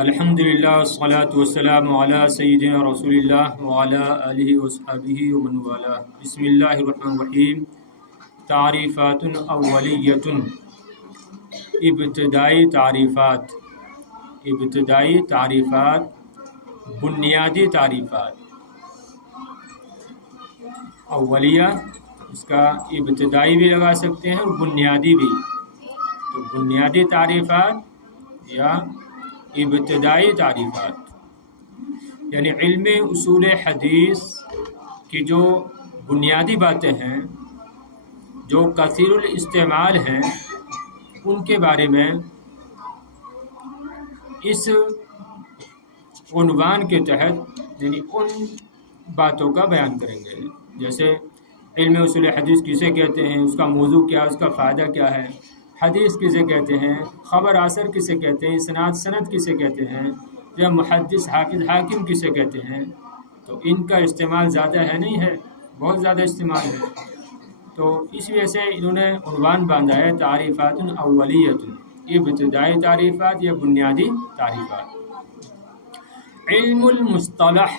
الحمدللہ والصلاة والسلام علی سیدنا رسول اللہ وعلی آلہ وصحبہ ومن والاه. بسم اللہ الرحمن الرحیم. تعریفات اولیۃ. ابتدائی تعریفات بنیادی تعریفات. اولیہ اس کا ابتدائی بھی لگا سکتے ہیں اور بنیادی بھی. تو بنیادی تعریفات یا ابتدائی تعریفات یعنی علم اصول حدیث کی جو بنیادی باتیں ہیں جو کثیر الاستعمال ہیں ان کے بارے میں اس عنوان کے تحت یعنی ان باتوں کا بیان کریں گے. جیسے علم اصول حدیث کسے کہتے ہیں، اس کا موضوع کیا، اس کا فائدہ کیا ہے، حدیث کسے کہتے ہیں، خبر اثر کسے کہتے ہیں، اسناد سند کسے کہتے ہیں، یا محدث حافظ حاکم کسے کہتے ہیں. تو ان کا استعمال زیادہ ہے نہیں ہے، بہت زیادہ استعمال ہے. تو اس وجہ سے انہوں نے عنوان باندھا ہے تعریفات اولیۃ، ابتدائی تعریفات یا بنیادی تعریفات. علم المصطلح،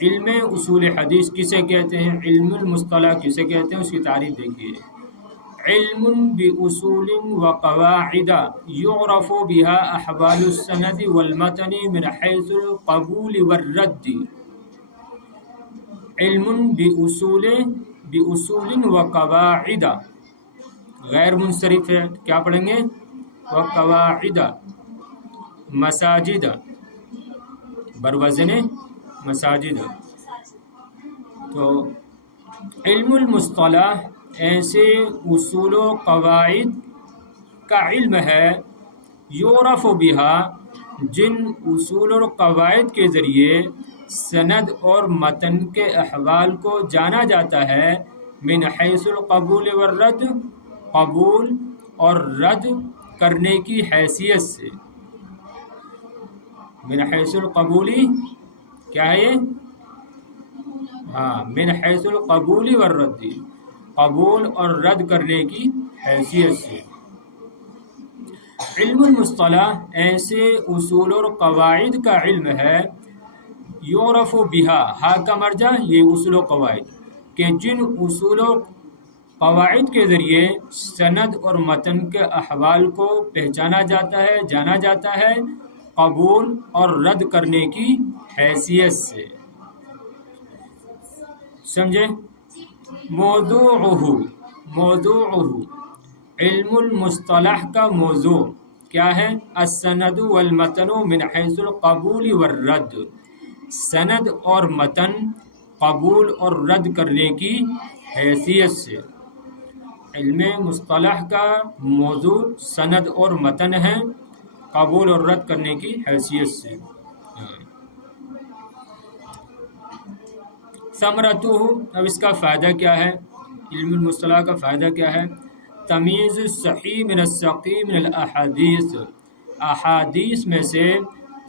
علم اصول حدیث کسے کہتے ہیں، علم المصطلح کسے کہتے ہیں، اس کی تعریف دیکھیے. علم باصول وقواعد يعرف بها احوال السند والمتن من حيث القبول والرد. علم باصول وقواعد غیر منصرف ہے، کیا پڑھیں گے، وقواعد مساجد بروزن مساجد. تو علم المصطلح ایسے اصول و قواعد کا علم ہے، یعرف بہا جن اصول اور قواعد کے ذریعے سند اور متن کے احوال کو جانا جاتا ہے، من حیث القبول والرد، قبول اور رد کرنے کی حیثیت سے. من حیث القبولی کیا ہے یہ، من حیث القبول والرد، قبول اور رد کرنے کی حیثیت سے. علم المصطلح ایسے اصول اور قواعد کا علم ہے، یعرف بہا، ہا کا مرجع یہ اصول و قواعد، کہ جن اصول و قواعد کے ذریعے سند اور متن کے احوال کو پہچانا جاتا ہے، جانا جاتا ہے، قبول اور رد کرنے کی حیثیت سے. سمجھے. موضوعہ علم المصطلح کا موضوع کیا ہے، السند والمتن من حیث القبول والرد، سند اور متن قبول اور رد کرنے کی حیثیت سے. علم مصطلح کا موضوع سند اور متن ہے، قبول اور رد کرنے کی حیثیت سے. ثمرتہ، اب اس کا فائدہ کیا ہے، علم المصطلح کا فائدہ کیا ہے. تمیز الصحیح من السقیم من الاحادیث، احادیث میں سے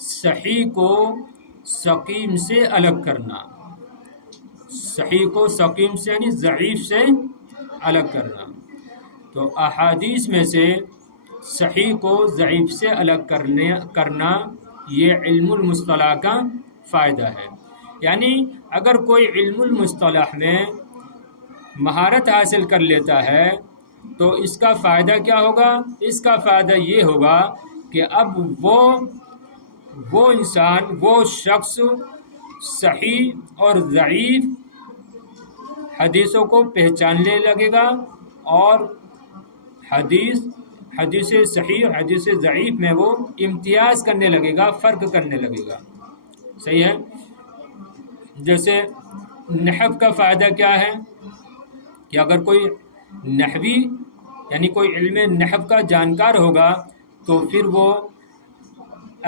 صحیح کو سقیم سے الگ کرنا، صحیح کو سقیم سے یعنی ضعیف سے الگ کرنا. تو احادیث میں سے صحیح کو ضعیف سے الگ کرنا یہ علم المصطلح کا فائدہ ہے. یعنی اگر کوئی علم المصطلح میں مہارت حاصل کر لیتا ہے تو اس کا فائدہ کیا ہوگا، اس کا فائدہ یہ ہوگا کہ اب وہ انسان، وہ شخص صحیح اور ضعیف حدیثوں کو پہچاننے لگے گا اور حدیث صحیح اور حدیث ضعیف میں وہ امتیاز کرنے لگے گا، فرق کرنے لگے گا. صحیح ہے. جیسے نحو کا فائدہ کیا ہے کہ اگر کوئی نحوی یعنی کوئی علم نحو کا جانکار ہوگا تو پھر وہ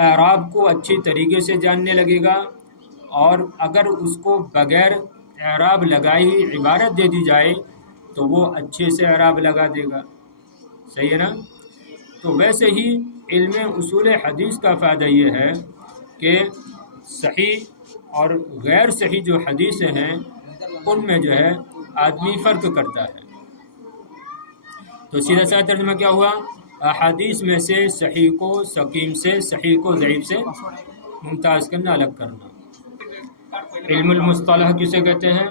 اعراب کو اچھی طریقے سے جاننے لگے گا، اور اگر اس کو بغیر اعراب لگائے ہی عبارت دے دی جائے تو وہ اچھے سے اعراب لگا دے گا. صحیح ہے نا. تو ویسے ہی علم اصول حدیث کا فائدہ یہ ہے کہ صحیح اور غیر صحیح جو حدیثیں ہیں ان میں جو ہے آدمی فرق کرتا ہے. تو سیدھا سا ترجمہ کیا ہوا احادیث میں سے صحیح کو سقیم سے، صحیح کو ضعیف سے ممتاز کرنا، الگ کرنا۔ علم المصطلح کسے کہتے ہیں؟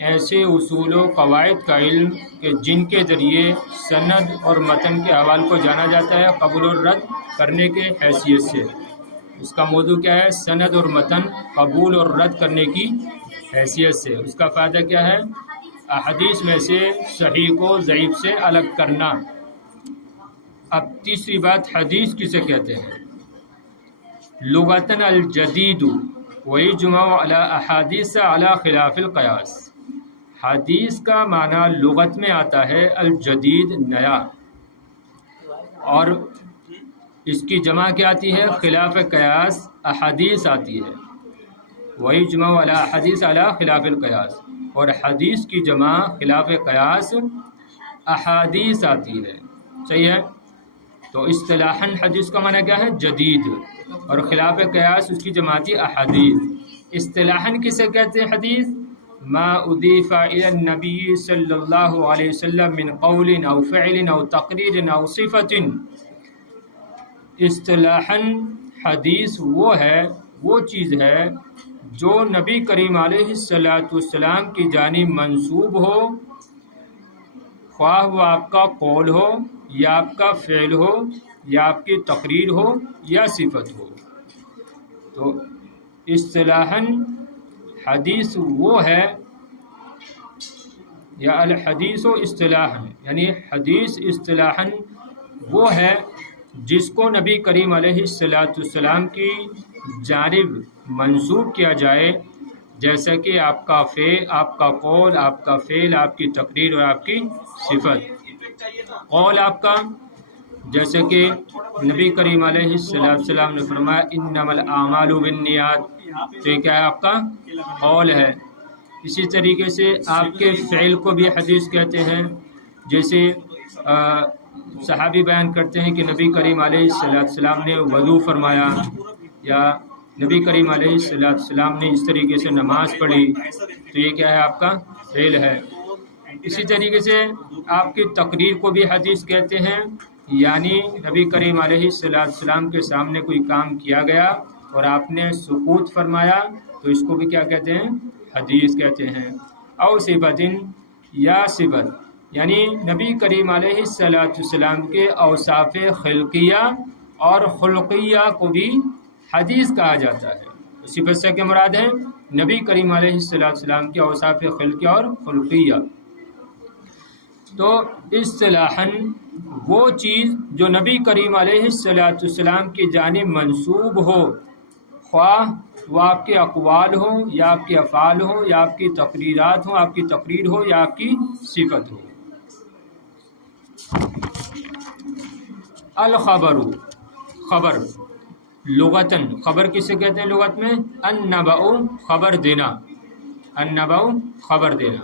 ایسے اصول و قواعد کا علم کہ جن کے ذریعے سند اور متن کے احوال کو جانا جاتا ہے قبول اور رد کرنے کے حیثیت سے۔ اس کا موضوع کیا ہے؟ سند اور متن قبول اور رد کرنے کی حیثیت سے۔ اس کا فائدہ کیا ہے؟ احادیث میں سے صحیح کو ضعیف سے الگ کرنا۔ اب تیسری بات، حدیث کسے کہتے ہیں؟ لغتاً الجدید ویجمع علی احادیث علی خلاف القیاس۔ حدیث کا معنی لغت میں آتا ہے الجدید، نیا، اور اس کی جمع کیا آتی ہے؟ خلاف قیاس احادیث آتی ہے۔ ویجمع علی احادیث علی خلاف القیاس، اور حدیث کی جمع خلاف قیاس احادیث آتی ہے۔ صحیح ہے؟ تو اصطلاحاً حدیث کا معنی کیا ہے؟ جدید، اور خلاف قیاس اس کی جماعتی احادیث۔ اصطلاحاً کسے کہتے ہیں حدیث؟ ما اضیف الی النبی صلی اللہ علیہ وسلم من قول او فعل او تقریر او صفت۔ اصطلاحاً حدیث وہ چیز ہے جو نبی کریم علیہ السلام کی جانب منسوب ہو، خواہ وہ آپ کا قول ہو یا آپ کا فعل ہو یا آپ کی تقریر ہو یا صفت ہو۔ تو اصطلاحاً حدیث وہ ہے، یا الحدیث و اصطلاحاً، یعنی حدیث اصطلاحاً وہ ہے جس کو نبی کریم علیہ السلام کی جانب منسوب کیا جائے، جیسا کہ آپ کا آپ کا قول، آپ کا فعل، آپ کی تقریر اور آپ کی صفت۔ قول آپ کا، جیسے کہ نبی کریم علیہ السلام نے فرمایا انما الاعمال بالنیات، تو یہ کیا ہے؟ آپ کا قول ہے۔ اسی طریقے سے آپ کے فعل کو بھی حدیث کہتے ہیں، جیسے صحابی بیان کرتے ہیں کہ نبی کریم علیہ السلام نے وضو فرمایا، یا نبی کریم علیہ السلام نے اس طریقے سے نماز پڑھی، تو یہ کیا ہے؟ آپ کا فعل ہے۔ اسی طریقے سے آپ کی تقریر کو بھی حدیث کہتے ہیں، یعنی نبی کریم علیہ السلام کے سامنے کوئی کام کیا گیا اور آپ نے سکوت فرمایا، تو اس کو بھی کیا کہتے ہیں؟ حدیث کہتے ہیں۔ او صفت، یا صفت، یعنی نبی کریم علیہ السلام کے اوصاف خلقیہ اور خلقیہ کو بھی حدیث کہا جاتا ہے۔ صفت سے کیا مراد ہے؟ نبی کریم علیہ السلام کے اوصاف خلقیہ اور خلقیہ۔ تو اصطلاحاً وہ چیز جو نبی کریم علیہ السلام کی جانب منسوب ہو، خواہ وہ آپ کے اقوال ہوں یا آپ کے افعال ہوں یا آپ کی تقریرات ہوں، آپ کی تقریر ہو یا آپ کی صفت ہو۔ الخبر، خبر لغتاً، خبر کسے کہتے ہیں لغت میں؟ النبأ، خبر دینا، النبأ خبر دینا،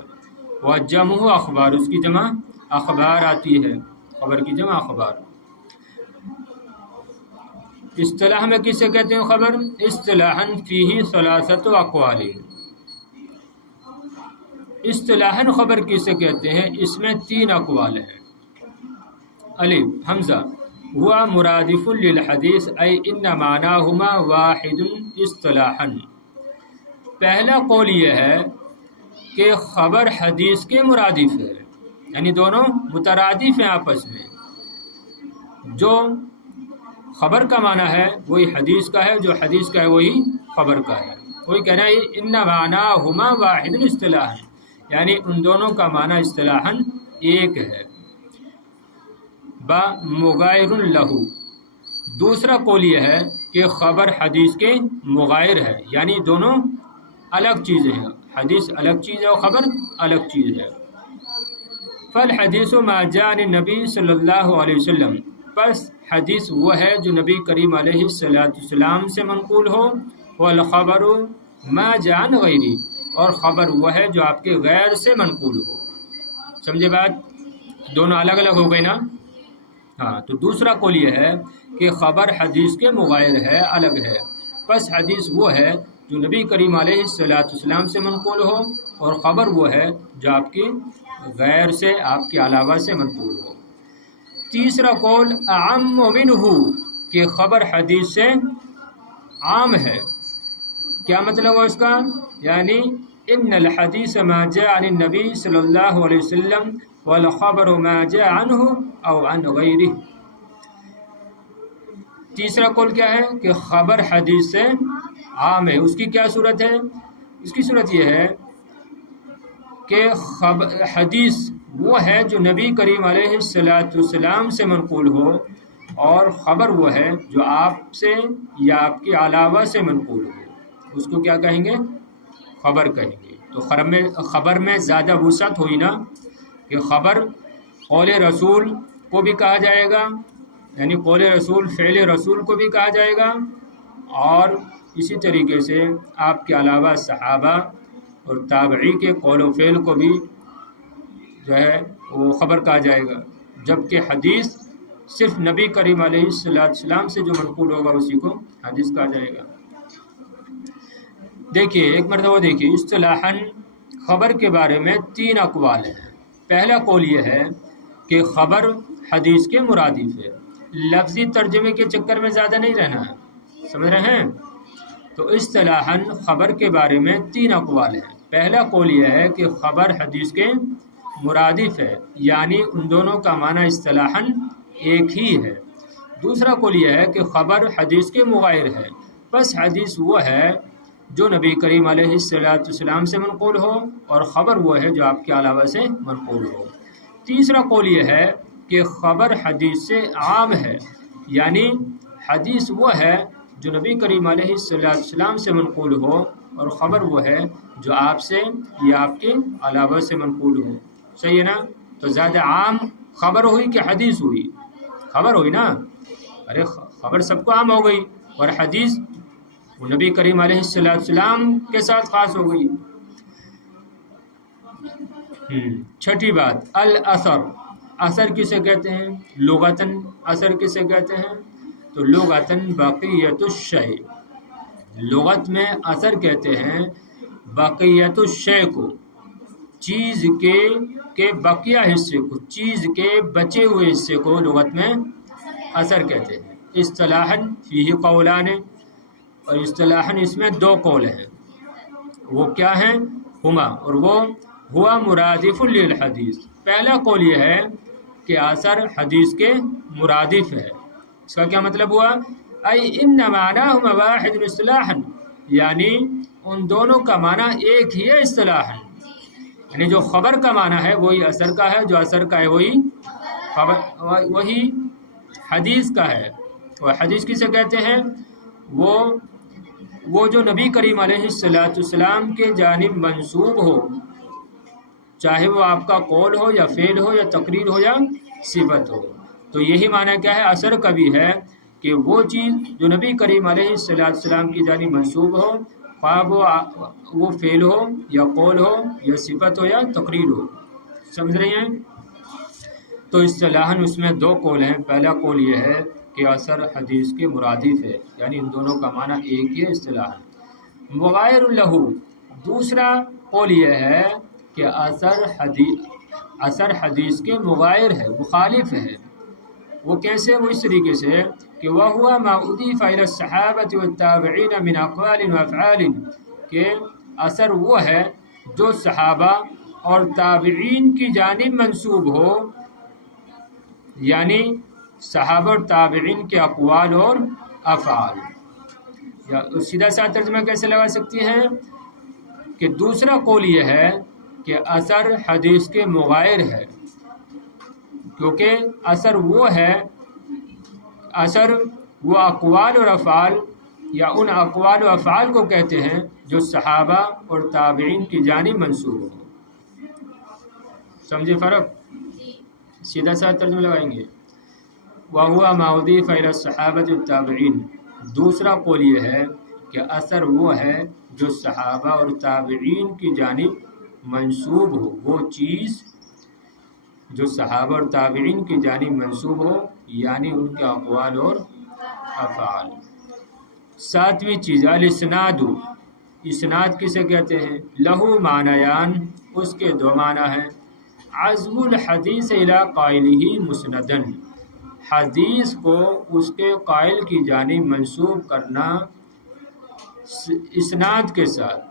وجمع اخبار، اس کی جمع اخبار آتی ہے، خبر کی جمع اخبار۔ اصطلاح میں کسے کہتے ہیں خبر؟ اصطلاحاً فیہ ثلاثۃ اقوال، اصطلاحاً خبر کسے کہتے ہیں؟ اس میں 3 اقوال ہیں۔ الف حمزہ، ہوا مرادف للحدیث ای ان معناہما واحد اصطلاحاً۔ پہلا قول یہ ہے کہ خبر حدیث کے مرادف ہے، یعنی دونوں مترادف ہیں آپس میں۔ جو خبر کا معنی ہے وہی حدیث کا ہے، جو حدیث کا ہے وہی خبر کا ہے۔ وہی کہنا ہے ان معناہما واحد اصطلاحاً، یعنی ان دونوں کا معنی اصطلاحاً ایک ہے۔ با مغایر لہ، دوسرا قول یہ ہے کہ خبر حدیث کے مغایر ہے، یعنی دونوں الگ چیزیں ہیں، حدیث الگ چیز ہے اور خبر الگ چیز ہے۔ فالحدیث ما جاء عن النبی صلی اللہ علیہ وسلم، پس حدیث وہ ہے جو نبی کریم علیہ السلام سے منقول ہو، والخبر ما جاء عن غیری، اور خبر وہ ہے جو آپ کے غیر سے منقول ہو۔ سمجھے بات؟ دونوں الگ الگ ہو گئے نا؟ ہاں، تو دوسرا قول یہ ہے کہ خبر حدیث کے مغایر ہے، الگ ہے، پس حدیث وہ ہے جو نبی کریم علیہ السلام سے منقول ہو، اور خبر وہ ہے جو آپ کی غیر سے، آپ کے علاوہ سے منقول ہو۔ تیسرا قول اعم منہ کہ خبر حدیث سے عام ہے. کیا مطلب ہے اس کا؟ یعنی ان الحدیث ما جاء عن النبی صلی اللہ علیہ وسلم والخبر ما جاء عنہ او عن غیرہ. تیسرا قول کیا ہے کہ خبر حدیث سے عام ہے. اس کی کیا صورت ہے؟ اس کی صورت یہ ہے کہ حدیث وہ ہے جو نبی کریم علیہ السلام سے منقول ہو، اور خبر وہ ہے جو آپ سے یا آپ کے علاوہ سے منقول ہو. اس کو کیا کہیں گے؟ خبر کہیں گے. تو خبر میں زیادہ وسعت ہوئی نا، کہ خبر قول رسول کو بھی کہا جائے گا، یعنی قول رسول فعل رسول کو بھی کہا جائے گا، اور اسی طریقے سے آپ کے علاوہ صحابہ اور تابعی کے قول و فعل کو بھی جو ہے وہ خبر کہا جائے گا. جبکہ حدیث صرف نبی کریم علیہ السلام سے جو منقول ہوگا اسی کو حدیث کہا جائے گا. دیکھیے ایک مرتبہ دیکھیے، اصطلاحاً خبر کے بارے میں 3 اقوال ہیں. پہلا قول یہ ہے کہ خبر حدیث کے مرادف ہے. لفظی ترجمے کے چکر میں زیادہ نہیں رہنا ہے، سمجھ رہے ہیں؟ تو اصطلاحاً خبر کے بارے میں 3 اقوال ہیں. پہلا قول یہ ہے کہ خبر حدیث کے مرادف ہے، یعنی ان دونوں کا معنی اصطلاحاً ایک ہی ہے. دوسرا قول یہ ہے کہ خبر حدیث کے مغایر ہے، بس حدیث وہ ہے جو نبی کریم علیہ السلام سے منقول ہو، اور خبر وہ ہے جو آپ کے علاوہ سے منقول ہو. تیسرا قول یہ ہے کہ خبر حدیث سے عام ہے، یعنی حدیث وہ ہے جو نبی کریم علیہ السلام سے منقول ہو، اور خبر وہ ہے جو آپ سے یا آپ کے علاوہ سے منقول ہو. صحیح ہے نا؟ تو زیادہ عام خبر ہوئی کہ حدیث ہوئی؟ خبر ہوئی نا. ارے خبر سب کو عام ہو گئی، اور حدیث وہ نبی کریم علیہ السلام کے ساتھ خاص ہو گئی. چھٹی بات، الاثر. اثر کسے کہتے ہیں؟ لغتاً اثر کسے کہتے ہیں؟ تو لغتاً بقیت الشیء. لغت میں اثر کہتے ہیں بقیت الشیء کو، چیز کے بقیہ حصے کو، چیز کے بچے ہوئے حصے کو لغت میں اثر کہتے ہیں. اصطلاحاً فیہ قولان، اور اصطلاحاً اس میں 2 قول ہیں. وہ کیا ہیں؟ ہما، اور وہ ہوا مرادف للحدیث. پہلا قول یہ ہے کہ اثر حدیث کے مرادف ہے. اس کا کیا مطلب ہوا؟ ای ان معناہما واحد اصطلاحاً، یعنی ان دونوں کا معنی ایک ہی ہے اصطلاحاً. یعنی جو خبر کا معنی ہے وہی اثر کا ہے، جو اثر کا ہے وہی حدیث کا ہے. اور حدیث کسے کہتے ہیں؟ وہ جو نبی کریم علیہ السلام کے جانب منسوب ہو، چاہے وہ آپ کا قول ہو یا فعل ہو یا تقریر ہو یا صفت ہو. تو یہی معنی کیا ہے؟ اثر کا بھی ہے کہ وہ چیز جو نبی کریم علیہ السلام کی جانب منسوب ہو، خواہ وہ فعل ہو یا قول ہو یا صفت ہو یا تقریر ہو. سمجھ رہے ہیں؟ تو اصطلاحاً اس میں 2 قول ہیں. پہلا قول یہ ہے کہ اثر حدیث کے مرادف ہے، یعنی ان دونوں کا معنی ایک ہی ہے اصطلاحاً. مغایر لہو. دوسرا قول یہ ہے کہ اثر حدیث کے مغایر ہے، مخالف ہے. وہ کیسے؟ وہ اس طریقے سے کہ وَهُوَ مَا أُضِيفَ إِلَى الصَّحَابَةِ وَالتَّابِعِينَ مِنْ أَقْوَالٍ وَأَفْعَالٍ، کہ اثر وہ ہے جو صحابہ اور تابعین کی جانب منسوب ہو، یعنی صحابہ اور تابعین کے اقوال اور افعال. یا سیدھا سا ترجمہ کیسے لگا سکتی ہیں کہ دوسرا قول یہ ہے کہ اثر حدیث کے مغایر ہے، کیونکہ اثر وہ اقوال اور افعال یا ان اقوال و افعال کو کہتے ہیں جو صحابہ اور تابعین کی جانب منسوب ہو. سمجھے فرق؟ سیدھا سا ترجمہ لگائیں گے، وَهُوَ مَا أُضِيفَ إِلَى الصَّحَابَةِ وَالتَّابِعِينَ. دوسرا قول یہ ہے کہ اثر وہ ہے جو صحابہ اور تابعین کی جانب منسوب ہو، وہ چیز جو صحابہ اور تابعین کی جانب منسوب ہو، یعنی ان کے اقوال اور افعال. 7ویں چیز الاسناد. اسناد کسے کہتے ہیں؟ لہو معنیان، اس کے 2 معنی ہیں. عزو الحدیث الی قائلہ مسندن، حدیث کو اس کے قائل کی جانب منسوب کرنا اسناد کے ساتھ،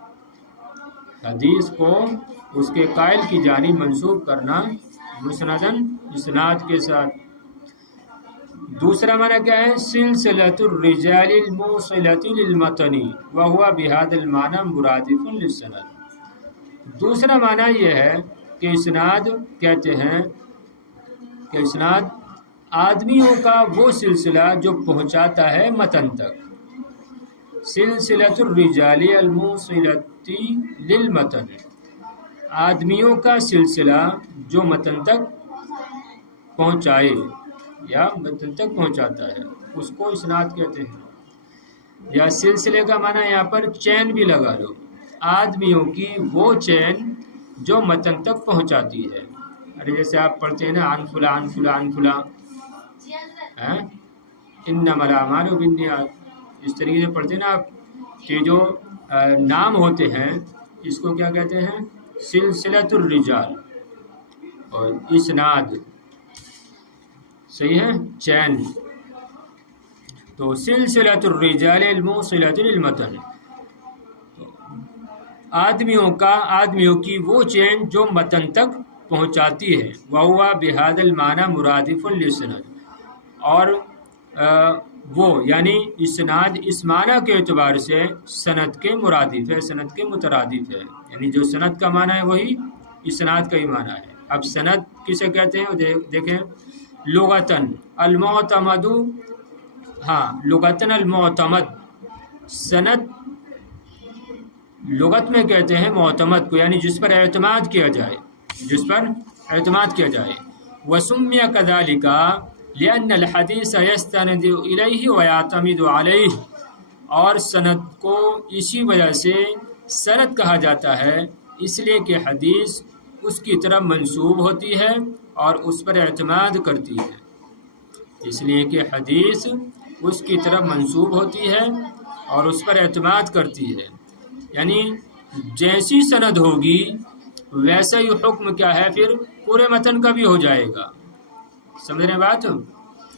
حدیث کو اس کے قائل کی جانب منسوب کرنا مسندن اسناد کے ساتھ۔ دوسرا معنی کیا ہے؟ سلسلۃ الرجال الموصلۃ للمتن وهو بهذا المعنى مرادف للسند۔ دوسرا معنی یہ ہے کہ اسناد کہتے ہیں کہ اسناد آدمیوں کا وہ سلسلہ جو پہنچاتا ہے متن تک۔ سلسلۃ الرجال الموصلۃ للمتن، آدمیوں کا سلسلہ جو متن تک پہنچائے یا متن تک پہنچاتا ہے، اس کو اسناد کہتے ہیں۔ یا سلسلے کا معنی یہاں پر چین بھی لگا لو، آدمیوں کی وہ چین جو متن تک پہنچاتی ہے۔ ارے جیسے آپ پڑھتے ہیں نا عن فلاں عن فلاں عن فلاں، انما الاعمال بالنیات، اس طریقے سے پڑھتے ہیں نا آپ کہ جو نام ہوتے ہیں اس کو کیا کہتے ہیں؟ سلسلۃ الرجال، اور اسناد صحیح ہے چین۔ تو سلسلۃ الرجال الموصلۃ للمتن، آدمیوں کی وہ چین جو متن تک پہنچاتی ہے۔ وَهُوَ بِهَذَا الْمَعْنَى مُرَادِفٌ لِلسَّنَدِ، اور وہ یعنی اسناد اس معنی کے اعتبار سے سند کے مرادف ہے، سند کے مترادف ہے، یعنی جو سند کا معنی ہے وہی اسناد کا ہی معنی ہے۔ اب سند کسے کہتے ہیں دیکھیں، لغتاً المعتمد، ہاں لغتاً المعتمد، سند لغت میں کہتے ہیں معتمد کو، یعنی جس پر اعتماد کیا جائے، جس پر اعتماد کیا جائے۔ وسمي كذلك لأن الحديث يستند إليه ويعتمد عليه، اور سند کو اسی وجہ سے سند کہا جاتا ہے، اس لیے کہ حدیث اس کی طرف منسوب ہوتی ہے اور اس پر اعتماد کرتی ہے، اس لیے کہ حدیث اس کی طرف منسوب ہوتی ہے اور اس پر اعتماد کرتی ہے، یعنی جیسی سند ہوگی ویسا ہی حکم کیا ہے پھر پورے متن کا بھی ہو جائے گا۔ سمجھ رہے ہیں بات؟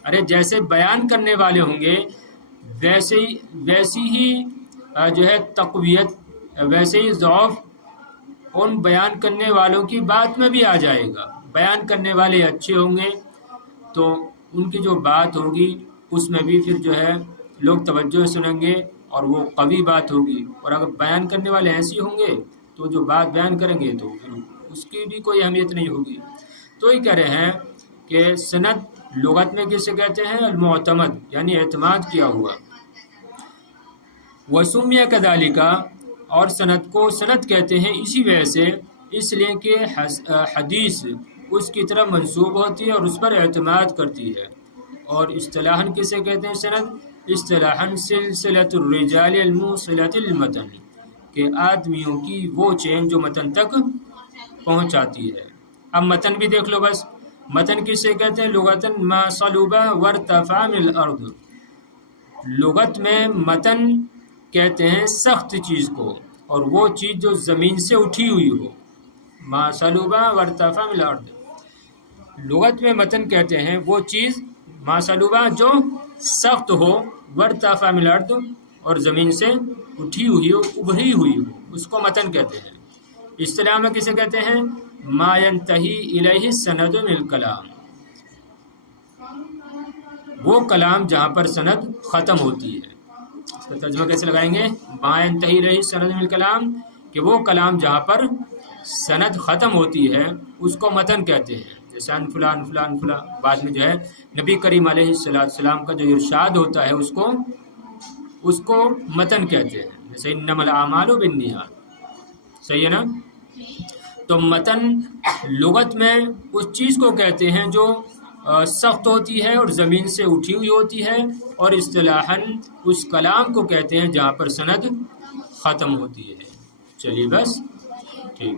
ارے جیسے بیان کرنے والے ہوں گے ویسی ہی جو ہے تقویت، ویسے ہی ضعف ان بیان کرنے والوں کی بات میں بھی آ جائے گا۔ بیان کرنے والے اچھے ہوں گے تو ان کی جو بات ہوگی اس میں بھی پھر جو ہے لوگ توجہ سنیں گے اور وہ قوی بات ہوگی، اور اگر بیان کرنے والے ایسے ہوں گے تو جو بات بیان کریں گے تو پھر اس کی بھی کوئی اہمیت نہیں ہوگی۔ تو یہ کہہ رہے ہیں کہ سند لغت میں کسے کہتے ہیں؟ المعتمد، یعنی اعتماد کیا ہوا۔ وسمیہ کذالک، اور سند کو سند کہتے ہیں اسی وجہ سے، اس لیے کہ حدیث اس کی طرف منسوب ہوتی ہے اور اس پر اعتماد کرتی ہے۔ اور اصطلاحاً کسے کہتے ہیں سند؟ اصطلاحاً سلسلۃ الرجال الموصلۃ للمتن، کہ آدمیوں کی وہ چین جو متن تک پہنچاتی ہے۔ اب متن بھی دیکھ لو بس، متن کسے کہتے ہیں؟ لغتاً ما صلب وارتفع من الارض، لغت میں متن کہتے ہیں سخت چیز کو، اور وہ چیز جو زمین سے اٹھی ہوئی ہو۔ ما صلب وارتفع من الارض، لغت میں متن کہتے ہیں وہ چیز ما صلب جو سخت ہو، وارتفع من الارض اور زمین سے اٹھی ہوئی ہو، ابھری ہوئی ہو، اس کو متن کہتے ہیں۔ اصطلاح میں کسے کہتے ہیں؟ ما ينتہی الیہ السند من الکلام، وہ کلام جہاں پر سند ختم ہوتی ہے۔ اس کا ترجمہ کیسے لگائیں گے؟ ما ينتہی الیہ السند من الکلام، کہ وہ کلام جہاں پر سند ختم ہوتی ہے اس کو متن کہتے ہیں۔ جیسے ان فلان فلان فلاں، بعد میں جو ہے نبی کریم علیہ السلام کا جو ارشاد ہوتا ہے اس کو متن کہتے ہیں۔ جیسے انما الاعمال بالنیات، صحیح ہے نا؟ تو متن لغت میں اس چیز کو کہتے ہیں جو سخت ہوتی ہے اور زمین سے اٹھی ہوئی ہوتی ہے، اور اصطلاحاً اس کلام کو کہتے ہیں جہاں پر سند ختم ہوتی ہے۔ چلیے بس ٹھیک۔